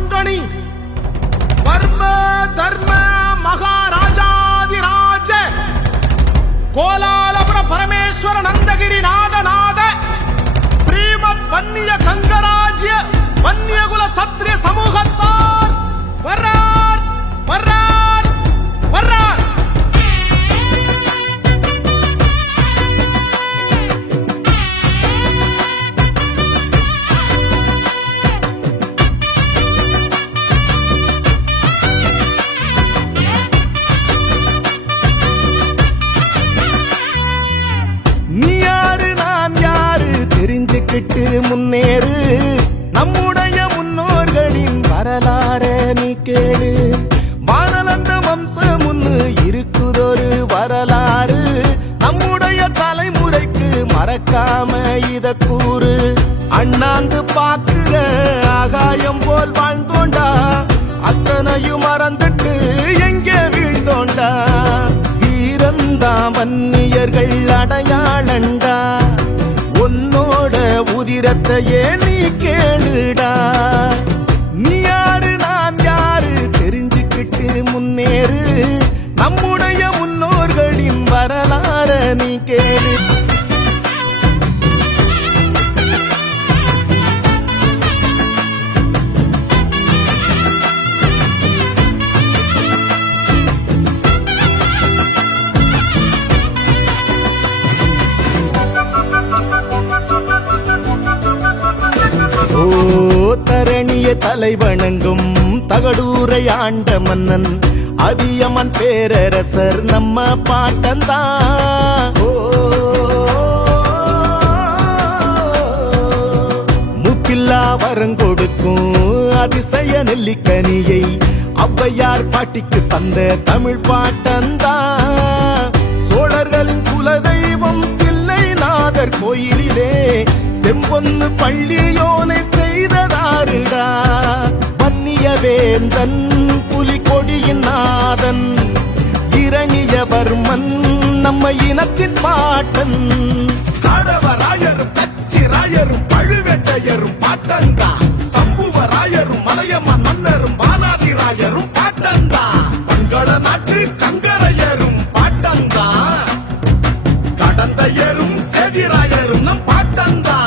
பங்கனி வர்ம தர்ம மகாராஜாதிராஜ கோலாலபுர பரமேஸ்வர நந்தகிரி நாதநாத ஸ்ரீமத் வன்னிய கங்கராஜ்ய வன்னியகுல சத்திரிய சமூகத்தார் வர்றார் வர்றார் வர்றார். நீ யாரு நான் யாரு தெரிஞ்சுக்கிட்டு முன்னேறு, நம்முடைய முன்னோர்களின் வரலாற நீ கேளு. வானலந்த வம்சம் ஒண்ணு இருக்குதொரு வரலாறு, நம்முடைய தலைமுறைக்கு மறக்காம இத கூறு. அண்ணாந்து பாக்குற ஆகாயம் போல் வாழ்ந்தோண்டா, அத்தனையும் மறந்துட்டு எங்கே வீழ்ந்தோண்டா. வீரந்தா வன்னியர்கள் அடையாளண்டா, உன்னோட உதிரத்தையே நீ கேளுடா. நீ யாரு நான் யாரு தெரிஞ்சுக்கிட்டு முன்னேறு, நம்முடைய முன்னோர்களின் வரலாற நீ கேளு. ஓ தரணிய தலைவணங்கும் தகடூரை ஆண்ட மன்னன் அதியமன் பேரரசர் நம்ம பாட்டந்தான். முக்கில்லா வரங்கொடுக்கும் அதிசய நெல்லிக்கனியை ஔவையார் பாட்டிக்கு தந்த தமிழ் பாட்டந்தான். சோழர்களின் குலதெய்வம் தில்லை நாதர் கோயிலிலே செம்பொன்னு பள்ளியோனை செய்ததாருடா. வன்னிய வேந்தன் புலிகொடியின் நாதன் இரணியவர்மன் நம்ம இனத்தின் பாட்டன். காடவராயரும் கச்சிராயரும் பழுவேட்டையரும் பாட்டந்தா, சம்புவராயரும் மலையம்மன் மன்னரும் வானாதிராயரும் பாட்டந்தா, பங்கள நாட்டு கங்கரையரும் பாட்டந்தா, கடந்தையரும் சேதிராயரும் நம் பாட்டந்தா.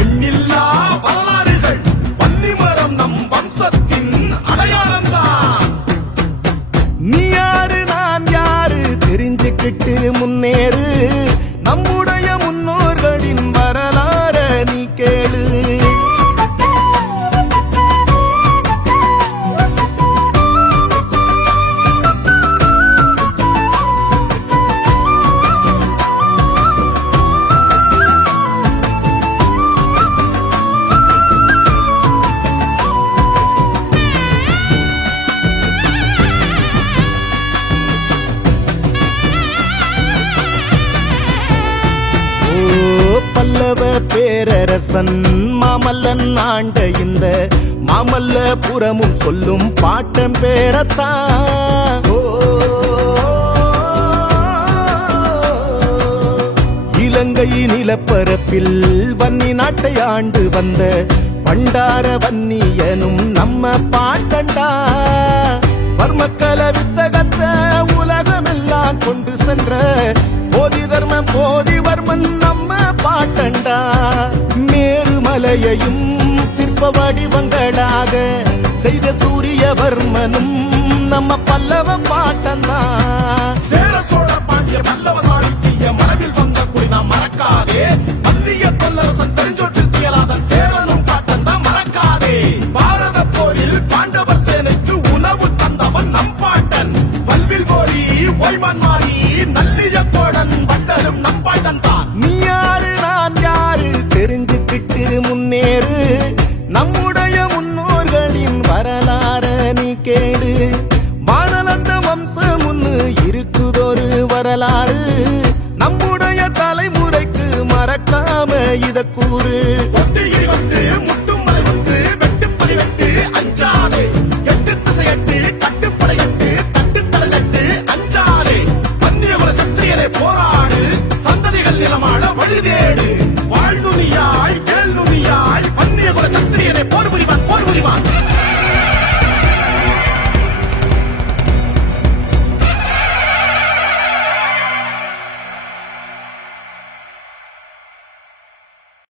எண்ணில்லா வரலாறுகள் வன்னிமரம் நம் வம்சத்தின் அடையாளம்தான். நீ யாரு நான் யாரு தெரிஞ்சுக்கிட்டு முன்னேறு, நம்முடைய முன்னோர்களின் வரலாற நீ கேளு. பல்லவ பேரரசன் மாமல்லன் ஆண்ட இந்த மாமல்லபுரமும் சொல்லும் பாட்டம் பேரத்தான். இலங்கை நிலப்பரப்பில் வன்னி நாட்டை ஆண்டு வந்த பண்டார வன்னியனும் நம்ம பாட்டண்டா. வர்மக்கல வித்தகத்த உலகமெல்லாம் கொண்டு சென்ற போதி தர்மம் போதிவர்மன் நம்ம பாட்டண்டா. மேருமலையையும் சிற்ப வடிவங்களாக செய்த சூரியவர்மனும் நம்ம பல்லவ பாட்டந்தா. சேர சோழ பாண்டிய பல்லவ சாளுக்கிய மரபில் வந்த குடி நாம் மறக்காதே. வன்னிய தொல்லரசன் தெரிஞ்சோற்றிற்கு இயலாதன் சேரனும் பாட்டந்தா மறக்காதே. பாரத போரில் பாண்டவர் சேனைக்கு உணவு தந்தவன் நம் பாட்டன். வல்வில் கோரி ஒய்மன் மாறி நல்லிய கோடன் வண்டரும் நம் பாட்டன் தான். நீ யாரு நான் யாரு தெரிஞ்சுக்கிட்டு முன்னேறு, நம்முடைய முன்னோர்களின் வரலாற நீ கேளு. வானலந்த வம்சம் ஒண்ணு இருக்குதொரு வரலாறு, நம்முடைய தலைமுறைக்கு மறக்காம இத கூறு.